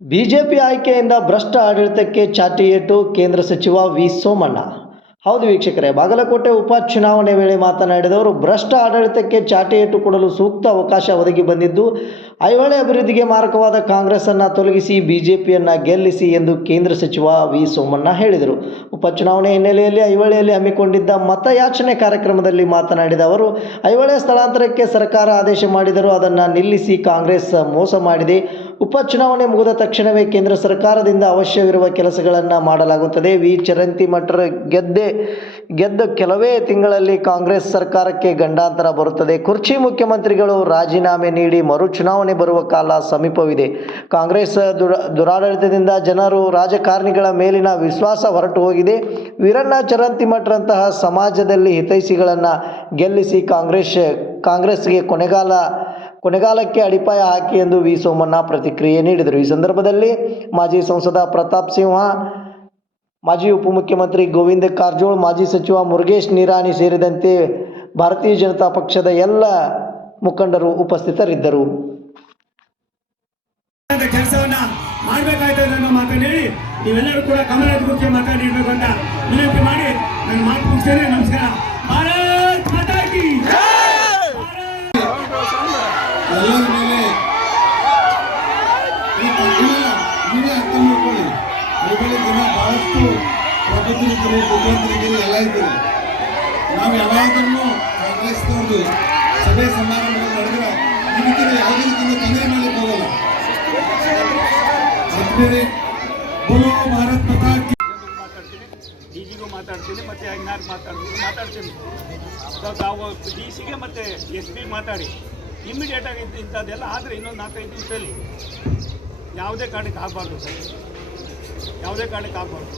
BJP ಆಯ್ಕೆಯಿಂದ ಭ್ರಷ್ಟ ಆಡಳಿತಕ್ಕೆ ಚಾಟಿ ಏಟು ಕೇಂದ್ರ ಸಚಿವ ವಿ ಸೋಮಣ್ಣ. ಹೌದು ವೀಕ್ಷಕರೇ, ಬಾಗಲಕೋಟೆ ಉಪಚುನಾವಣೆ ವೇಳೆ ಮಾತನಾಡಿದವರು ಭ್ರಷ್ಟ ಆಡಳಿತಕ್ಕೆ ಚಾಟಿ ಏಟು ಕೊಡಲು ಸೂಕ್ತ ಅವಕಾಶ ಒದಗಿ ಬಂದಿದ್ದು, ಐಹೊಳೆ ಅಭಿವೃದ್ಧಿಗೆ ಮಾರಕವಾದ ಕಾಂಗ್ರೆಸ್ಸನ್ನು ತೊಲಗಿಸಿ ಬಿಜೆಪಿಯನ್ನು ಗೆಲ್ಲಿಸಿ ಎಂದು ಕೇಂದ್ರ ಸಚಿವ ವಿ ಸೋಮಣ್ಣ ಹೇಳಿದರು. ಉಪಚುನಾವಣೆ ಹಿನ್ನೆಲೆಯಲ್ಲಿ ಐಹೊಳೆಯಲ್ಲಿ ಹಮ್ಮಿಕೊಂಡಿದ್ದ ಮತಯಾಚನೆ ಕಾರ್ಯಕ್ರಮದಲ್ಲಿ ಮಾತನಾಡಿದ ಅವರು, ಐಹೊಳೆ ಸ್ಥಳಾಂತರಕ್ಕೆ ಸರ್ಕಾರ ಆದೇಶ ಮಾಡಿದರೂ ಅದನ್ನು ನಿಲ್ಲಿಸಿ ಕಾಂಗ್ರೆಸ್ ಮೋಸ ಮಾಡಿದೆ. ಉಪಚುನಾವಣೆ ಮುಗಿದ ತಕ್ಷಣವೇ ಕೇಂದ್ರ ಸರ್ಕಾರದಿಂದ ಅವಶ್ಯವಿರುವ ಕೆಲಸಗಳನ್ನು ಮಾಡಲಾಗುತ್ತದೆ. ವಿ ಚರಂತಿಮಠರ್ ಗೆದ್ದ ಕೆಲವೇ ತಿಂಗಳಲ್ಲಿ ಕಾಂಗ್ರೆಸ್ ಸರ್ಕಾರಕ್ಕೆ ಗಂಡಾಂತರ ಬರುತ್ತದೆ. ಕುರ್ಚಿ ಮುಖ್ಯಮಂತ್ರಿಗಳು ರಾಜೀನಾಮೆ ನೀಡಿ ಮರು ಚುನಾವಣೆ ಬರುವ ಕಾಲ ಸಮೀಪವಿದೆ. ಕಾಂಗ್ರೆಸ್ ದುರಾಡಳಿತದಿಂದ ಜನರು ರಾಜಕಾರಣಿಗಳ ಮೇಲಿನ ವಿಶ್ವಾಸ ಹೊರಟು ಹೋಗಿದೆ. ವೀರಣ್ಣ ಚರಂತಿಮಠರಂತಹ ಸಮಾಜದಲ್ಲಿ ಹಿತೈಷಿಗಳನ್ನು ಗೆಲ್ಲಿಸಿ ಕಾಂಗ್ರೆಸ್ಗೆ ಕೊನೆಗಾಲಕ್ಕೆ ಅಡಿಪಾಯ ಹಾಕಿ ಎಂದು ವಿ ಸೋಮಣ್ಣ ಪ್ರತಿಕ್ರಿಯೆ ನೀಡಿದರು. ಈ ಸಂದರ್ಭದಲ್ಲಿ ಮಾಜಿ ಸಂಸದ ಪ್ರತಾಪ್ ಸಿಂಹ, ಮಾಜಿ ಉಪಮುಖ್ಯಮಂತ್ರಿ ಗೋವಿಂದ ಕಾರಜೋಳ, ಮಾಜಿ ಸಚಿವ ಮುರುಗೇಶ್ ನಿರಾಣಿ ಸೇರಿದಂತೆ ಭಾರತೀಯ ಜನತಾ ಪಕ್ಷದ ಎಲ್ಲ ಮುಖಂಡರು ಉಪಸ್ಥಿತರಿದ್ದರು. ಕೆಲಸವನ್ನ ಮಾಡಬೇಕಾಯ್ತದೆ ಅನ್ನೋ ಮಾತನ್ನು ಹೇಳಿ ನೀವೆಲ್ಲರೂ ಕೂಡ ಕಮಲದ ಬಗ್ಗೆ ಮಾತಾಡಿರ್ಬೇಕು ಅಂತ ವಿನಂತಿ ಮಾಡಿ ನನ್ನ ಮಾತು ಮುಗಿಸ್ತೇನೆ. ನಮಸ್ಕಾರ. ಭಾರತ್ ಮಾತಾ ಕಿ ಜೈ. ಎಲ್ಲರ ಮೇಲೆ ನೀವೇ ಅರ್ಥ ಮಾಡ್ಕೊಳ್ಳಿ. ಐಹೊಳೆ ಜನ ಬಹಳಷ್ಟು ಪ್ರಬುದ್ಧರಿದ್ದರು, ಬುದ್ಧಿವಂತರಿದ್ದರು, ಎಲ್ಲ ಇದ್ದರು. ನಾವು ಯಾವಾಗಲೂ ಕಾಂಗ್ರೆಸ್ನವ್ರದ್ದು ಸಭೆ ಸಮಾರಂಭಗಳು ನಡೆದ್ರೆ ಈ ರೀತಿ ಯಾವುದೇ ರೀತಿಯಿಂದ ತೊಂದರೆ ಮಾಡಲಿಕ್ಕೆ ಹೋಗಲ್ಲ. ಬೇರೆ ಬೋಲೋ ಭಾರತ್ ಮಾತಾ ಕಿ. ಡಿಜಿಗೂ ಮಾತಾಡ್ತೀನಿ, ಮತ್ತೆ ಐನಾರ್ ಮಾತಾಡ್ತೀನಿ. ತಾವು ಡಿಸಿಗೆ ಮತ್ತೆ SP ಮಾತಾಡಿ ಇಮ್ಮಿಡಿಯೇಟ್ ಆಗಿ ಇಂಥದ್ದೆಲ್ಲ ಆದರೆ ಇನ್ನೊಂದು 4-5 ದಿವಸದಲ್ಲಿ ಯಾವುದೇ ಕಾರಣಕ್ಕೆ ಆಗಬಾರ್ದು ಸರ್, ಯಾವುದೇ ಕಾರಣಕ್ಕೆ ಆಗಬಾರ್ದು.